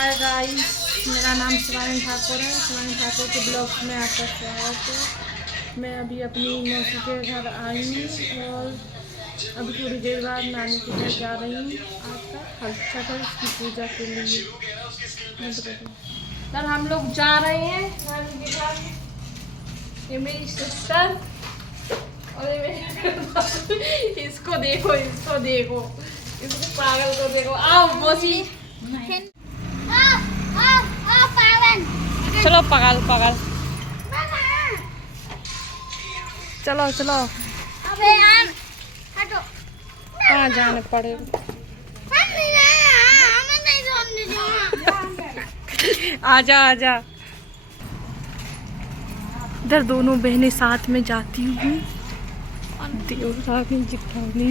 Hi guys, मेरा नाम शिवानी ठाकुर है। शिवानी ठाकुर के ब्लॉग में आपका स्वागत है। मैं अभी अपनी मौसी के घर आई हूँ और अभी थोड़ी देर बाद नानी के घर जा रही हूँ। आज का हलचल है उसकी पूजा के लिए। सर हम लोग जा रहे हैं नानी के घर। ये मेरी सिस्टर और ये मेरी इसको देखो, इसको देखो, इसको पागल को देखो। आओ मौसी, चलो पागल चलो चलो। अबे यार हटो। कहाँ जाने पड़े। आजा आजा। इधर दोनों बहनें साथ में जाती हुई देवरानी जिठानी,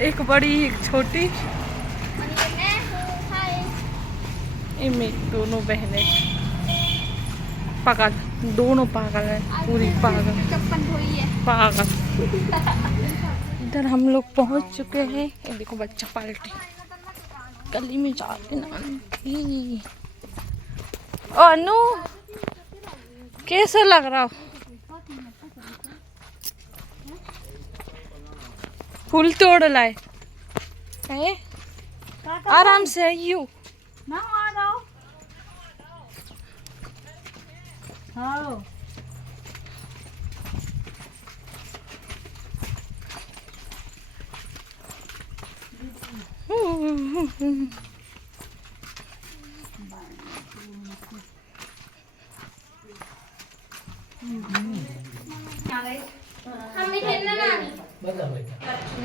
एक बड़ी एक छोटी। इनमें दोनों बहनें पागल, दोनों पागल है, पूरी पागल पागल। इधर हम लोग पहुंच चुके हैं। ये देखो बच्चा पार्टी गली में जाके नानी। ओ अनु, कैसे लग रहा? फूल तोड़ लाए हैं? आराम से आइयो ना आ जाओ। हाँ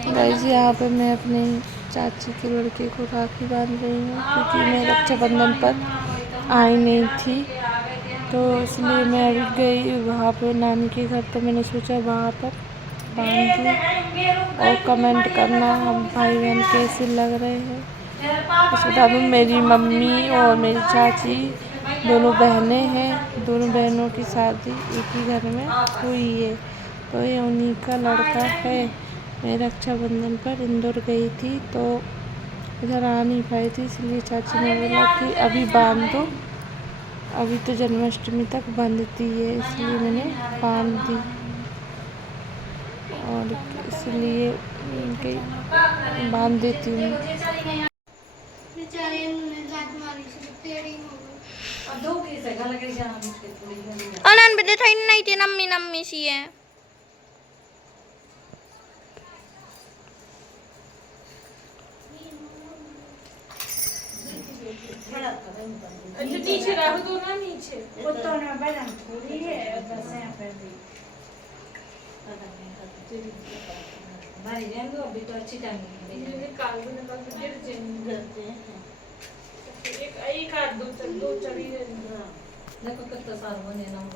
गाइस, यहाँ पे मैं अपने चाची के लड़के को राखी बांध रही हूँ क्योंकि मैं रक्षाबंधन पर आई नहीं थी, तो इसलिए मैं अभी गई वहाँ पे नानी के घर। तो मैंने सोचा वहाँ पर बांध दूँ और कमेंट करना हम भाई बहन कैसे लग रहे हैं। इस बता दूँ, मेरी मम्मी और मेरी चाची दोनों बहनें हैं। दोनों बहनों की शादी एक ही घर में हुई है, तो ये उन्हीं का लड़का है। मैं रक्षाबंधन पर इंदौर गई थी तो इधर आ नहीं पाई थी, इसलिए चाची ने बोला कि अभी बांध दो, अभी तो जन्माष्टमी तक बंधती है, इसलिए मैंने बांध दी। और इसलिए इनके बांध देती हूँ। अनन बेटे थाई नहीं थे नम्मी नम्मी सी है। नीचे रहो दो ना, नीचे कुत्तों ने बदन पूरी है बस यहाँ पे भी भाई जाएंगे अभी तो अच्छी टाइम निकाल दो, निकाल के गिर जाएंगे। एक आध दो चली देखो कितना सारा बने ना हम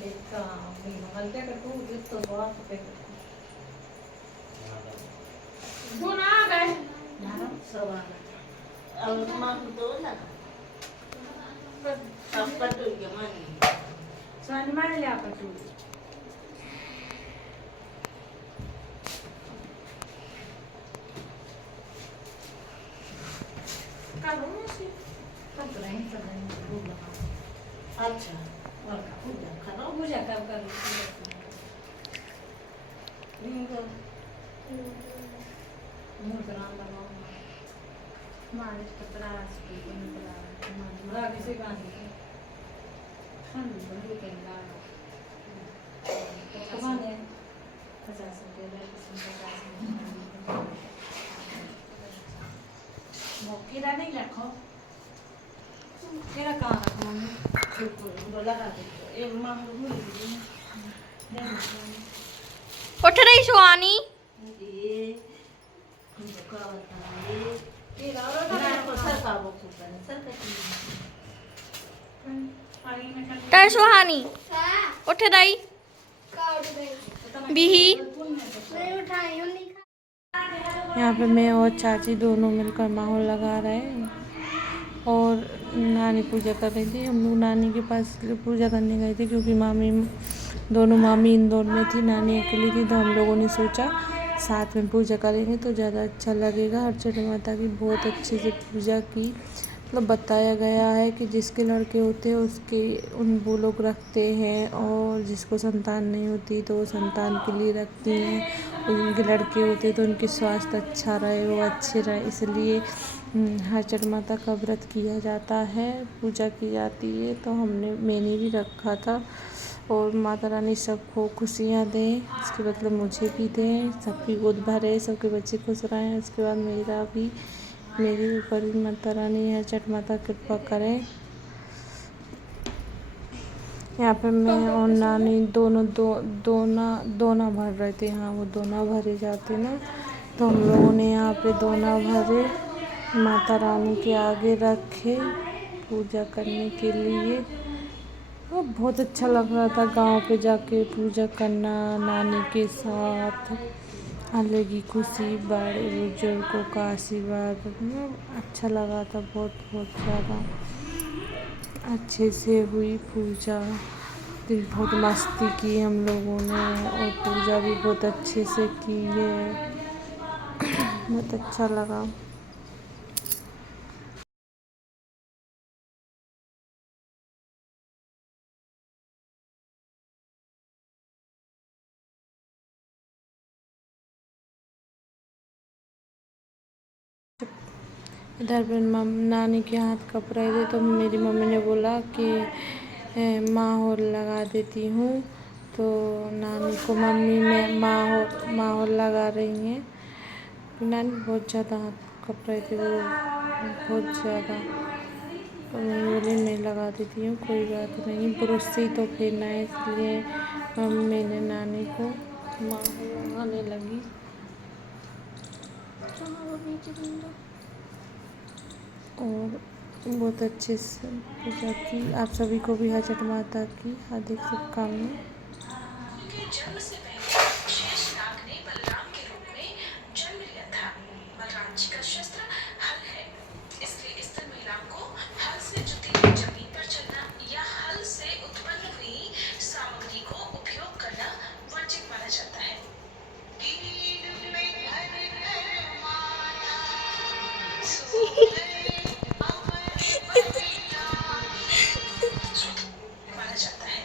पे का भी मंगल पे कर तू कितना स्वाद पे वो ना आ गए ना सब आ गए और मां तो ना सब पटू के मानी सन मान लिया पटू करूँ से तब नहीं पता भूल लगा। अच्छा और का पूजा करो पूजा कर लिंगो मुद्रान लगाओ मालिश पत्रास की मुद्रा रागी से गाने खाने बंद कर ला तो माने 50 के लिए 50 मोकेरा नहीं रखो केरा कहाँ रखो मम्मी लगा दो एक माँ भूल गई उठ रही सुहानी। ये का बताइए ये ना सर का वो कुपन सर का तर सुहानी उठ रही बिही। यहाँ पे मैं और चाची दोनों मिलकर माहौल लगा रहे हैं और नानी पूजा कर रही थी। हम लोग नानी के पास पूजा करने गए थे क्योंकि दोनों मामी इंदौर में थी, नानी अकेली थी, तो हम लोगों ने सोचा साथ में पूजा करेंगे तो ज़्यादा अच्छा लगेगा। हरचट माता की बहुत अच्छे से पूजा की, मतलब बताया गया है कि जिसके लड़के होते हैं उसके वो लोग रखते हैं, और जिसको संतान नहीं होती तो वो संतान के लिए रखती हैं, और जिनके लड़के होते हैं तो उनके स्वास्थ्य अच्छा रहे, वो अच्छे रहे, इसलिए हरचट माता का व्रत किया जाता है, पूजा की जाती है। तो मैंने भी रखा था, और माता रानी सबको खुशियाँ दें, इसके मतलब मुझे भी दें, सबकी गोद भरे, सबके बच्चे खुश रहें। उसके बाद मेरे ऊपर भी माता रानी हरचट माता कृपा करें। यहाँ पे मैं और नानी दोना भर रहे थे। हाँ, वो दोना भरे जाते ना, तो हम लोगों ने यहाँ पे दोना भरे, माता रानी के आगे रखे पूजा करने के लिए। वो बहुत अच्छा लग रहा था गांव पे जाके पूजा करना नानी के साथ, अलग ही खुशी, बड़े बुजुर्गों का आशीर्वाद, अच्छा लगा था। बहुत ज़्यादा अच्छे से हुई पूजा, फिर बहुत मस्ती की हम लोगों ने, और पूजा भी बहुत अच्छे से की है, बहुत अच्छा लगा। इधर पे नानी के हाथ कप रहे थे, तो मेरी मम्मी ने बोला कि माहौर लगा देती हूँ, तो नानी को मम्मी में माहौर लगा रही हैं। नानी बहुत ज़्यादा हाथ कप रहे थे, वो बहुत ज़्यादा, तो मैं बोली मैं लगा देती हूँ, कोई बात नहीं, पुरुष से ही तो फेरना है, इसलिए मैंने नानी को माहौर लगाने लगी। और बहुत अच्छे से पूजा की। आप सभी को भी हरचट माता की हार्दिक शुभकामनाएं। के जन्म से पहले शेषनाग ने बलराम के रूप में जन्म लिया था। बलराम जी का शस्त्र हल है, इसलिए स्त्री महिलाओं को हल से जुती हुई जमीन पर चलना या हल से उत्पन्न हुई सामग्री को उपयोग करना वर्जित माना जाता है। माना जाता है।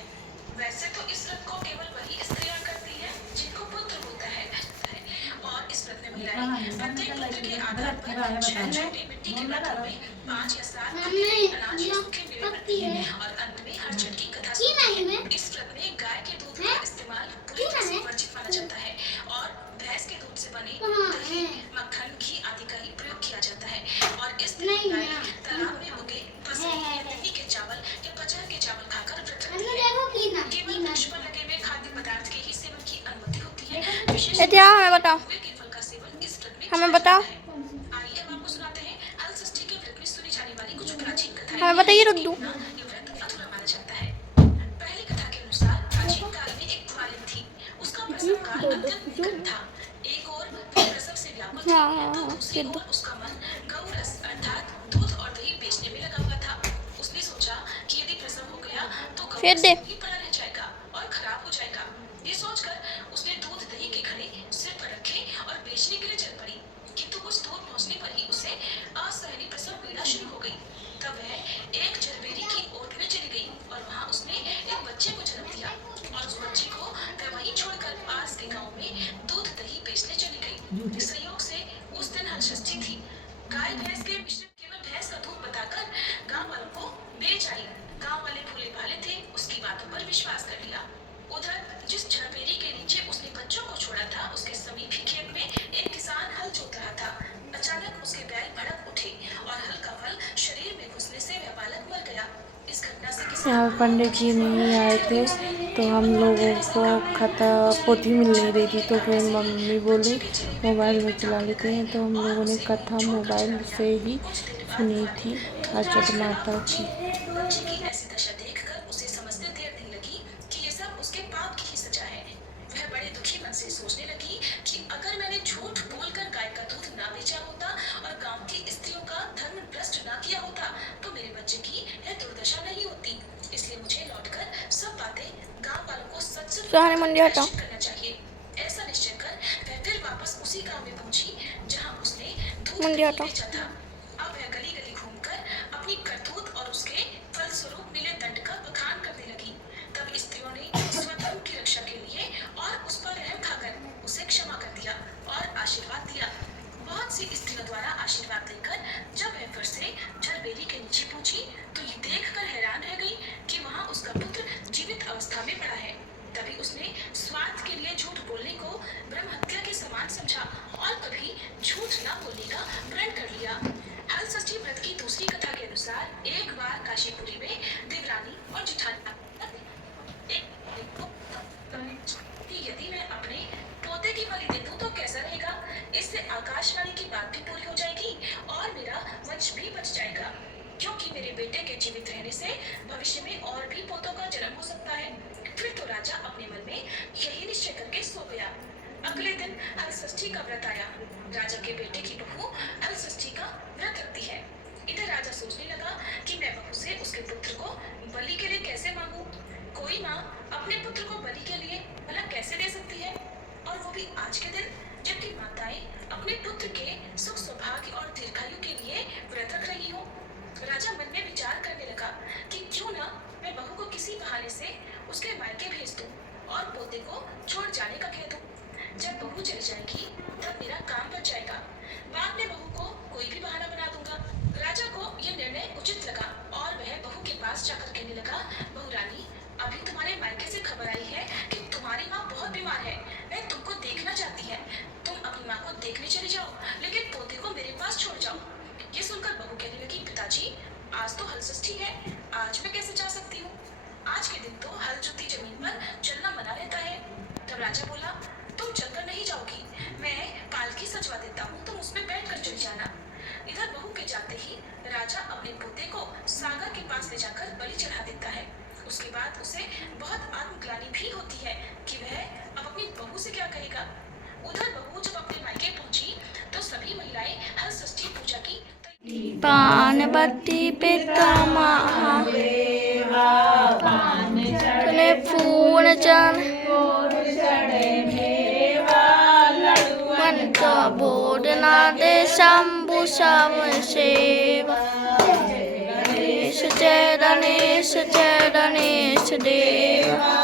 वैसे तो इस व्रत को केवल वही स्त्रियां करती हैं जिनको पुत्र होता है, और इस व्रत में महिलाएं प्रत्येक पुत्र के आधार पर 6 छोटे मिट्टी के बर्तनों में 5 या 7 अनाज या सूखे मेवे भरती है, और अंत में हरचट की कथा सुनाती है। इस व्रत में गाय के दूध का इस्तेमाल पूरी तरह से वर्जित माना जाता है, और भैंस के दूध से बने दही, मक्खन, घी आदि का ही प्रयोग किया जाता है। और इस दिन महिलाएं तालाब में उगे बसरी या दही के चावल या पचार के चावल खाकर व्रत रखती है। केवल वृक्ष पर लगे हुए खाद्य पदार्थ के ही सेवन की अनुमति होती है। विशेष रूप से हमें बताओ, हुए के फल का सेवन इस व्रत में हमें किया बताओ, जाता है। आइए हम आपको सुनाते हैं हल षष्ठी के व्रत में सुनी जाने वाली कुछ प्राचीन कथाएं। हमें बताइए रुद्दू। ये व्रत अधूरा माना जाता है। पहली कथा के अनुसार प्राचीन काल में एक ग्वालिन थी, उसका प्रसव काल अत्यंत निकट था। एक ओर वो प्रसव से व्याकुल थी, तो दूसरी ओर उसका मन गौ रस अर्थात दूध और दही बेचने में लगा हुआ था। उसने सोचा कि यदि प्रसव हो गया तो गौ फिर रस दे। ही पड़ा रह जाएगा और खराब हो जाएगा। ये सोचकर उसने दूध दही के घड़े सिर पर रखे और बेचने के लिए चल पड़ी, किंतु कुछ दूर पहुंचने पर ही उसे असहनीय प्रसव पीड़ा शुरू हो गई। तब वह एक जरबेरी की ओट में चली गई और वहां उसने एक बच्चे को जन्म दिया, और उस बच्चे को वह वहीं छोड़कर पास के गांव में दूध दही बेचने चली गई। संयोग से उस दिन हल षष्ठी थी। गाय भैंस के मिश्रण केवल भैंस का दूध बताकर गांव वालों को बेच आई। गांव वाले भोले भाले थे, उसकी बातों पर विश्वास कर लिया। उधर जिस झड़पेरी के नीचे उसने बच्चों को छोड़ा था, उसके समीप ही खेत में एक किसान हल जोत रहा था। अचानक उसके बैल भड़क उठे और हल का फल शरीर में घुसने से वह बालक मर गया। इस घटना से किसान यहाँ पंडित जी नहीं आए थे, तो हम लोगों को पोथी मिल नहीं रही थी, तो फिर मम्मी बोली मोबाइल में चला लेते हैं, तो हम लोगों ने कथा मोबाइल से ही सुनी थी हरचट माता की। बच्चे की ऐसी दशा देखकर उसे समझने देर नहीं लगी कि ये सब उसके पाप की ही सजा है। वह बड़े दुखी मन से सोचने लगी कि अगर मैंने झूठ बोलकर गाय का दूध ना बेचा होता और गांव की स्त्रियों का धर्म भ्रष्ट ना किया होता, तो मेरे बच्चे की यह दुर्दशा नहीं होती। इसलिए मुझे लौटकर सब बातें गांव वालों को सच सुहानी मंदिर हटाओ। करना चाहिए। ऐसा निश्चय कर वह फिर वापस मुंडी हटो। बेचा था। अब वह गली गली घूमकर अपनी करतूत और उसके फलस्वरूप मिले दंड का बखान करने लगी। तब स्त्रियों ने स्वधर्म की रक्षा के लिए और उस पर रहम खाकर उसे क्षमा कर दिया और आशीर्वाद दिया। बहुत सी स्त्रियों द्वारा आशीर्वाद लेकर जब वह फिर से झरबेली के नीचे पहुंची तो ये देखकर हैरान रह गई कि वहां उसका पुत्र जीवित अवस्था में पड़ा है। तभी उसने स्वार्थ के लिए झूठ बोलने को ब्रह्म हत्या के समान समझा और कभी झूठ न बोलने का प्रण कर लिया। हल षष्ठी व्रत की दूसरी कथा के अनुसार एक बार काशीपुरी में देवरानी और जिठानी यदि मैं अपने पोते की बलि दे दूं तो कैसा रहेगा? इससे आकाशवाणी की बात भी पूरी हो जाएगी और मेरा वंश भी बच जाएगा, क्योंकि मेरे बेटे के जीवित रहने से भविष्य में और भी पोतों का जन्म हो सकता है। फिर तो राजा अपने मन में यही निश्चय करके सो गया। अगले दिन हल षष्ठी का व्रत आया। राजा के बेटे की बहू हल षष्ठी का व्रत रखती है। इधर राजा सोचने लगा कि मैं बहू से उसके पुत्र को बलि के लिए कैसे मांगू। कोई माँ अपने पुत्र को बलि के लिए भला कैसे दे सकती है, और वो भी आज के दिन जबकि माताएं अपने पुत्र के सुख सौभाग्य और दीर्घायु के लिए व्रत रख रही हो। राजा मन में विचार करने लगा कि क्यों ना मैं बहू को किसी बहाने से उसके मायके भेज दूं और पोते को छोड़ जाने का कह दूं। जब बहू चली जाएगी तब मेरा काम बच जाएगा। बाद में बहू को कोई भी बहाना बना दूंगा। राजा को यह निर्णय उचित लगा और वह बहू के पास जाकर कहने लगा, बहू रानी, अभी तुम्हारे मायके से खबर आई है कि तुम्हारी माँ बहुत बीमार है। वह तुमको देखना चाहती है। तुम अपनी माँ को देखने चले जाओ, लेकिन पोते को मेरे पास छोड़ जाओ। ये सुनकर बहू कहने लगी, पिताजी, आज तो हल षष्ठी है, आज मैं कैसे जा सकती हूँ? आज के दिन तो हल जुती जमीन पर चलना मना रहता है। तब राजा बोला, तुम चलकर नहीं जाओगी, मैं पालकी सजवा देता हूँ, तुम उसमें बैठकर चली जाना। इधर बहू के जाते ही राजा अपने पोते को सागर के पास ले जाकर बलि चढ़ा देता है। उसके बाद उसे बहुत आत्मग्लानि भी होती है कि वह अब अपनी बहू से क्या कहेगा। उधर बहू जब अपने मायके पहुंची तो सभी महिलाएं हल षष्ठी पूजा की पानवती पितामह तूने पूर्ण जन मन का बोधना दे शंभु शव सेवा। गणेश जय गणेश देवा।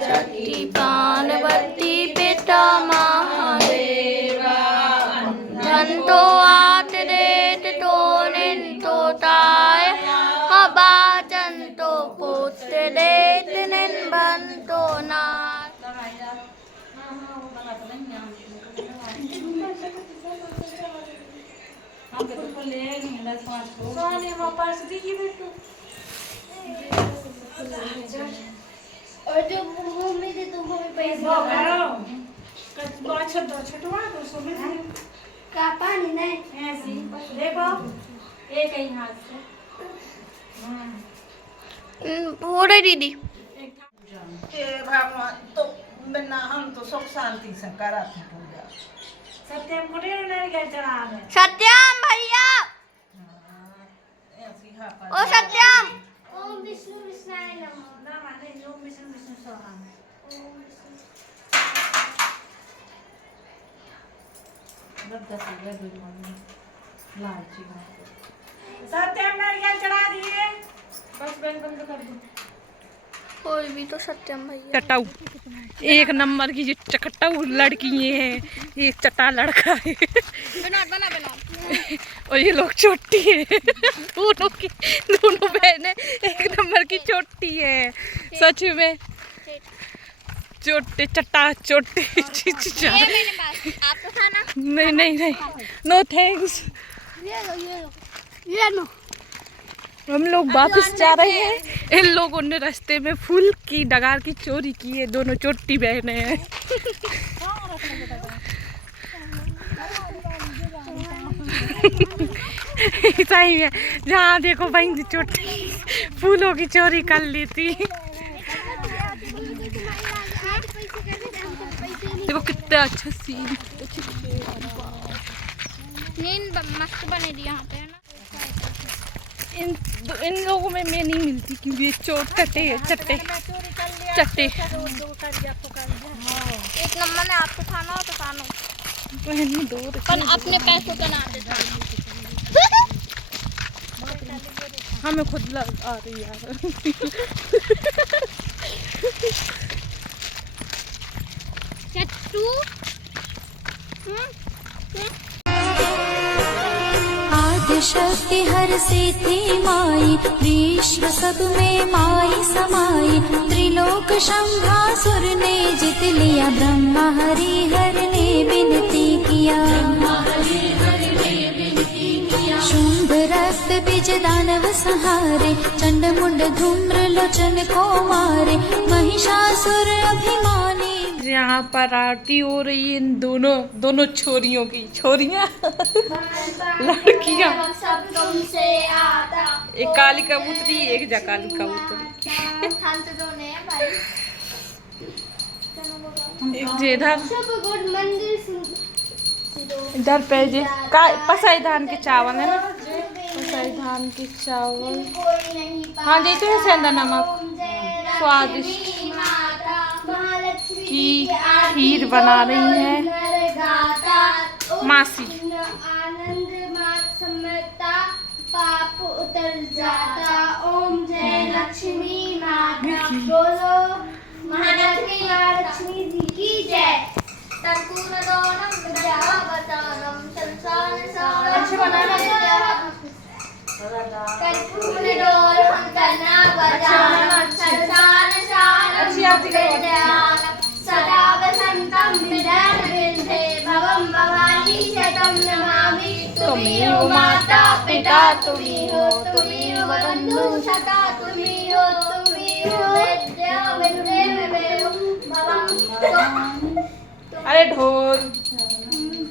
शक्ति पानवती पिता महादेवा। धन तो आत देत तो निन तो ताय। हबाचन तो पुत्र देत निन बन तो नाय। और जो मम्मी दे तुमको भी पैसे का पानी नहीं ऐसी देखो एक ही हाथ से हो रही दीदी। हे भगवान, तो बिना हम तो सुख शांति से करत हैं पूजा। सत्यम को नहीं गए चढ़ा है। सत्यम भैया, ऐसी हा पर ओ सत्यम, ओम विष्णु विष्णाय नमः। ना माने ओम विष्णु विष्णु स्वाहा। सत्यम नारियल चढ़ा दिए। बस बंद कर दो। कोई भी तो सत्यम भैया। चटाऊ एक नंबर की जो चकटाऊ लड़की ये है, ये चटा लड़का है। बना बना बना। और ये लोग चोटी है। दोनों बहनें एक नंबर की चोटी है सच में। चोटे चटा चोटे ये मेरे पास, आप तो खाना। नहीं नहीं नहीं, नो थैंक्स। ये लो। हम लोग वापस जा रहे हैं। इन लोगों ने रास्ते में फूल की डगार की चोरी की है। दोनों चोटी बहने हैं। सही है, जहाँ देखो वहीं चोटी फूलों की चोरी कर लेती। देखो कितना अच्छा सीन। नींद मस्त बने दी यहाँ पे है ना। इन लोगों में मैं नहीं मिलती क्योंकि ये चट्टे चट्टे। एक नंबर ने आपको खाना हो तो खाना। दूर पर अपने पैसों का नाम देता हमें खुद लग आ रही यार। चट्टू आदिशक्ति हर से थी माई, विश्व सब में माई समाई। त्रिलोक शंभासुर ने जित लिया, ब्रह्मा हरि हर ने विनती किया। शुंभ रक्त बीज दानव संहारे, चंड मुंड धूम्र लोचन को मारे। महिषासुर अभिमानी। यहाँ पर आरती हो रही है इन दोनों छोरियों की, छोरियाँ लड़कियाँ। सब तुमसे आता। एक काली कबूतरी, एक जकाली कबूतरी, एक जेधर इधर पे जे पसाई धान के चावल है ना, पसाई धान के चावल। हाँ देते हैं सेंधा नमक, स्वादिष्ट की खीर बना रही है मासी। आनंद मात समता पाप उतर जाता। ओम जय लक्ष्मी माता, बोलो महालक्ष्मी लक्ष्मी जी की जय। कर्पूरदोनम विद्यावतारम संसार सारम कर्पूरदोनम कन्यावतारम संसार सारम विद्यावतारम सदा वसंतम विद्यान विंदे भवम भवानी शतम नमामि। तुमियो माता पिता तुमियो, तुमियो बंधु सखा तुमियो, तुमियो विद्या विद्ये विवेको भवम। अरे ढोल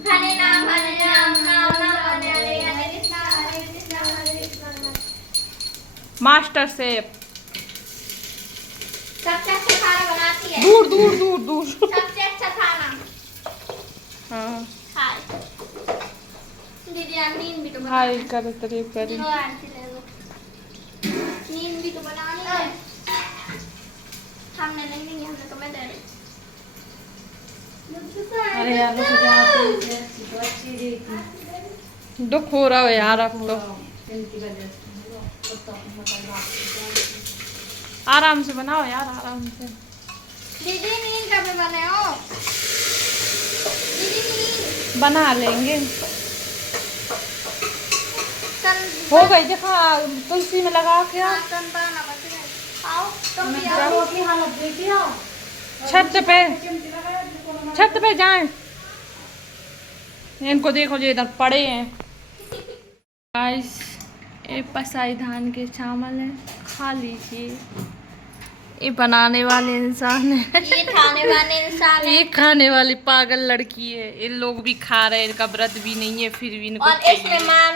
हरे नाम नाम नाम हरे हरे, हरे कृष्णा हरे कृष्णा कृष्णा। मास्टर शेफ सबसे अच्छा खाना बनाती है। दूर दूर दूर दूर। सबसे अच्छा खाना। हाँ हाय दीदी, नींद भी तो बना। हाय कर तारीफ करी। लो आंटी ले लो। नींद भी तो बनानी है। हमने नहीं दी, हमने तो मैं दे रही। अरे यार तो अच्छी देखी दुख हो रहा है यार अब तो। इनकी वजह से आराम से बनाओ यार, आराम से। दीदी नींद कब बने हो? दीदी नींद बना लेंगे। कल हो गई देखो, तुलसी में लगा के आओ। कल बनाना बच गए। आओ तुम भी आओ। क्या की हालत देखी हो? छत पे जाएं। इनको देखो जो इधर पड़े हैं। गाइस ये पसाई धान के चावल है, खा लीजिए। ये बनाने वाले इंसान है, ये खाने वाले इंसान है। ये खाने वाली पागल लड़की है। इन लोग भी खा रहे हैं, इनका व्रत भी नहीं है, फिर भी इनको और इसमें मान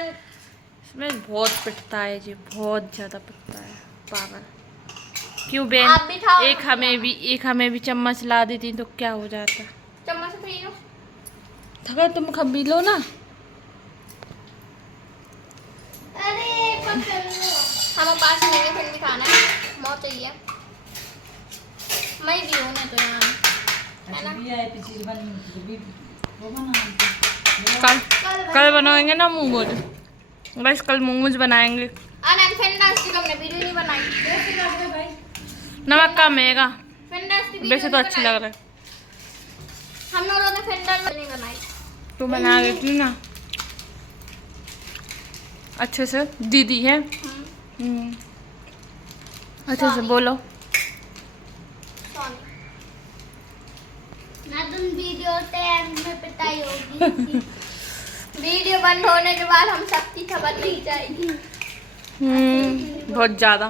इसमें बहुत पिटता है जी, बहुत ज्यादा पिटता है पागल। क्यों बेन? आप भी खाओ। एक हमें भी चम्मच ला देती तो क्या हो जाता। चम्मच पी लो। थका तुम खबी लो ना। अरे पकड़ लो। हम पास नहीं है, फिर भी खाना है। मौत चाहिए। मैं भी हूँ ना तो यहाँ है ना। चीज बनी वो बना कल बनाएंगे ना मोमोज। बस कल मोमोज बनाएंगे। अनंत फेंडास्टिक हमने वीडियो नहीं बनाई। नमक कम है। फेंडास्टिक वैसे तो अच्छी लग रहा है। हम लोगों ने फेंडल नहीं बनाई। तू बना देती ना अच्छे से, दीदी है। अच्छे से बोलो। ना तुम वीडियो टाइम में पिटाई होगी। वीडियो बंद होने के बाद हम सबकी खबर ली जाएगी। बहुत ज्यादा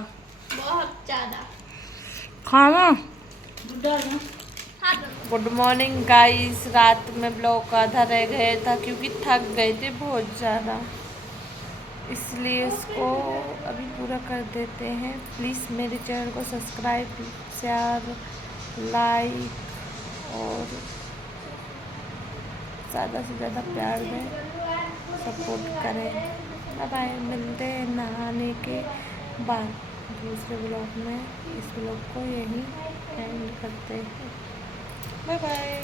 बहुत ज्यादा। खाना। हाँ गुड मॉर्निंग गाइस। रात में ब्लॉग आधा रह गया था क्योंकि थक गए थे बहुत ज़्यादा, इसलिए इसको अभी पूरा कर देते हैं। प्लीज़ मेरे चैनल को सब्सक्राइब, शेयर, लाइक और ज़्यादा से ज़्यादा प्यार दें, सपोर्ट करें। बाय, मिलते हैं नहाने के बाद दूसरे ब्लॉग में। इस ब्लॉग को यहीं एंड करते हैं। Bye bye.